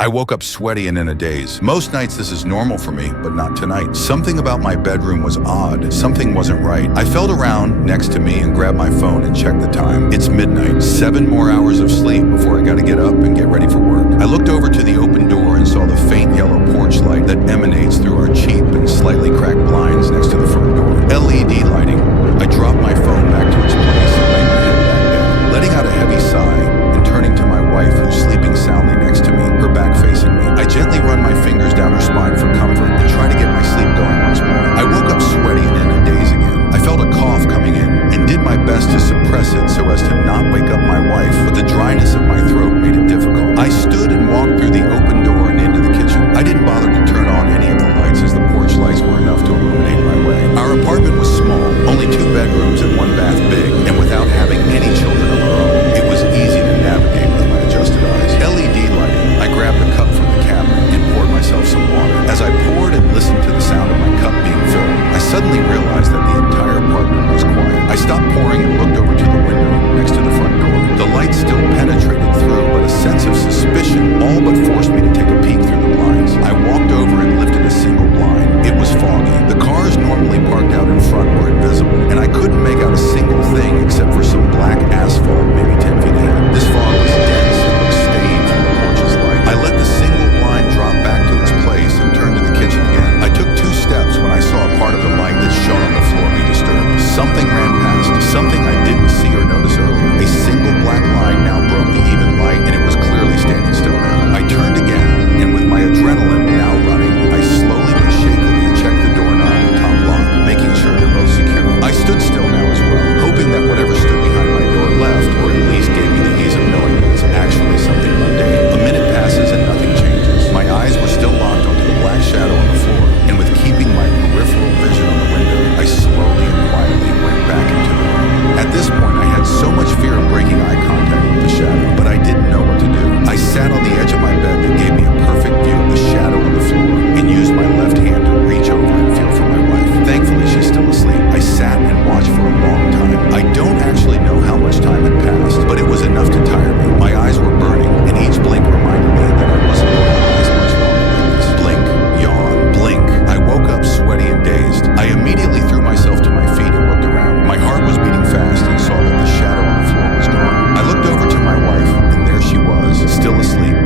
I woke up sweaty and in a daze. Most nights this is normal for me, but not tonight. Something about my bedroom was odd. Something wasn't right. I felt around next to me and grabbed my phone and checked the time. It's midnight. 7 more hours of sleep before I gotta get up and get ready for work. I looked over to the open door and saw the faint yellow porch light that emanates through our cheap and slightly cracked blinds next to the front door. LED lighting. I dropped my phone back to its place and laid my head back down, letting out a heavy sigh and turning to my wife, who's sleeping soundly next to me, her back facing me. I gently run my fingers down her spine for comfort and try to get my sleep going once more. I woke up sweaty and in a daze again. I felt a cough coming in and did my best to suppress it so as to not wake up my wife, but the dryness of my throat made it difficult. I stood and walked through the open door and into the kitchen. I didn't bother to turn on any of the lights, as the porch lights were enough to illuminate my way. Our apartment was small, only 2 bedrooms and 1 bath big, and without having any children of our own, it was easy to navigate with my adjusted eyes. LED lighting. I grabbed a cup from the cabinet and poured myself some water. As I poured and listened to the sound of my cup being filled, I suddenly realized that the entire apartment was quiet. I stopped pouring and looked over to the window next to the front door. The light still penetrated through, but a sense of suspicion all but forced me to take a peek through the blinds. I walked over and lifted a single blind. It was foggy. The cars normally parked out in front were invisible, and I couldn't make out a single thing except for some black asphalt maybe 10 feet ahead. This fog was dense and looked stained from the porch's light. I let the single blind drop back to its place and turned to the kitchen again. I took 2 steps when I saw a part of the light that shone on the floor be disturbed. Something ran past, something I didn't see or notice earlier. A single black line now broke the even light, and it was clearly standing still now. I turned again, and with my adrenaline now running, I slowly but shakily checked the doorknob and top lock, making sure they're both secure. I stood still now as well, hoping that whatever stood behind my door left, or at least gave me the ease of knowing that it's actually something mundane. A minute passes and nothing changes. My eyes were still locked onto the black shadow on the floor, and with keeping my peripheral vision on the window, I slowly and quietly went back into the room. At this point, I had so much fear of breaking eye contact with the shadow, but I didn't know what to do. I sat on the edge of my bed that gave me a perfect view of the shadow on the floor, and used my left hand to reach over and feel for my wife. Thankfully, she's still asleep. I sat and watched for a long time. I don't actually know how much time had passed, but it was enough to tire me. My eyes were burning, and each blink reminded me that I wasn't going to last much longer like this. Blink, yawn, blink. I woke up sweaty and dazed. I immediately threw myself to my feet and looked around. My heart was beating fast and saw that the shadow on the floor was gone. I looked over to my wife, and there she was, still asleep,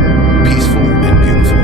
peaceful and beautiful.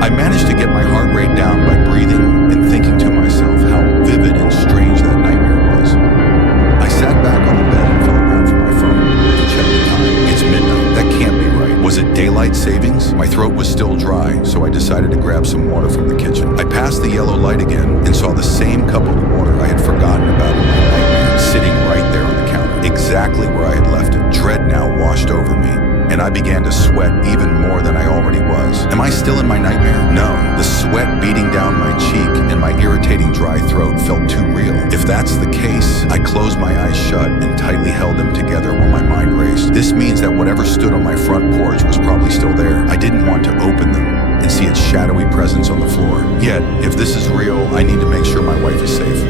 I managed to get my heart rate down by breathing and thinking to myself how vivid and strange that nightmare was. I sat back on the bed and felt around for my phone to check the time. It's midnight. That can't be right. Was it daylight savings? My throat was still dry, so I decided to grab some water from the kitchen. I passed the yellow light again and saw the same cup of water I had forgotten about in my nightmare, sitting right there on the counter, exactly where I had left it. Dread now washed over me, and I began to sweat even more than I already was. Am I still in my nightmare? No. The sweat beating down my cheek and my irritating dry throat felt too real. If that's the case, I closed my eyes shut and tightly held them together while my mind raced. This means that whatever stood on my front porch was probably still there. I didn't want to open them and see its shadowy presence on the floor. Yet, if this is real, I need to make sure my wife is safe.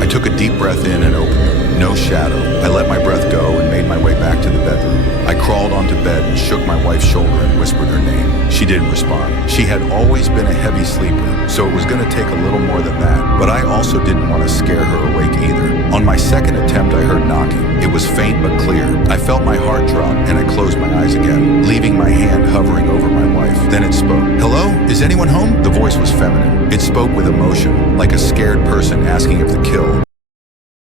I took a deep breath in and opened them. No shadow. I let my breath go and made my way back to the bedroom. I crawled onto bed and shook my wife's shoulder and whispered her name. She didn't respond. She had always been a heavy sleeper, so it was going to take a little more than that. But I also didn't want to scare her awake either. On my second attempt, I heard knocking. It was faint but clear. I felt my heart drop and I closed my eyes again, leaving my hand hovering over my wife. Then it spoke. "Hello? Is anyone home?" The voice was feminine. It spoke with emotion, like a scared person asking if the kill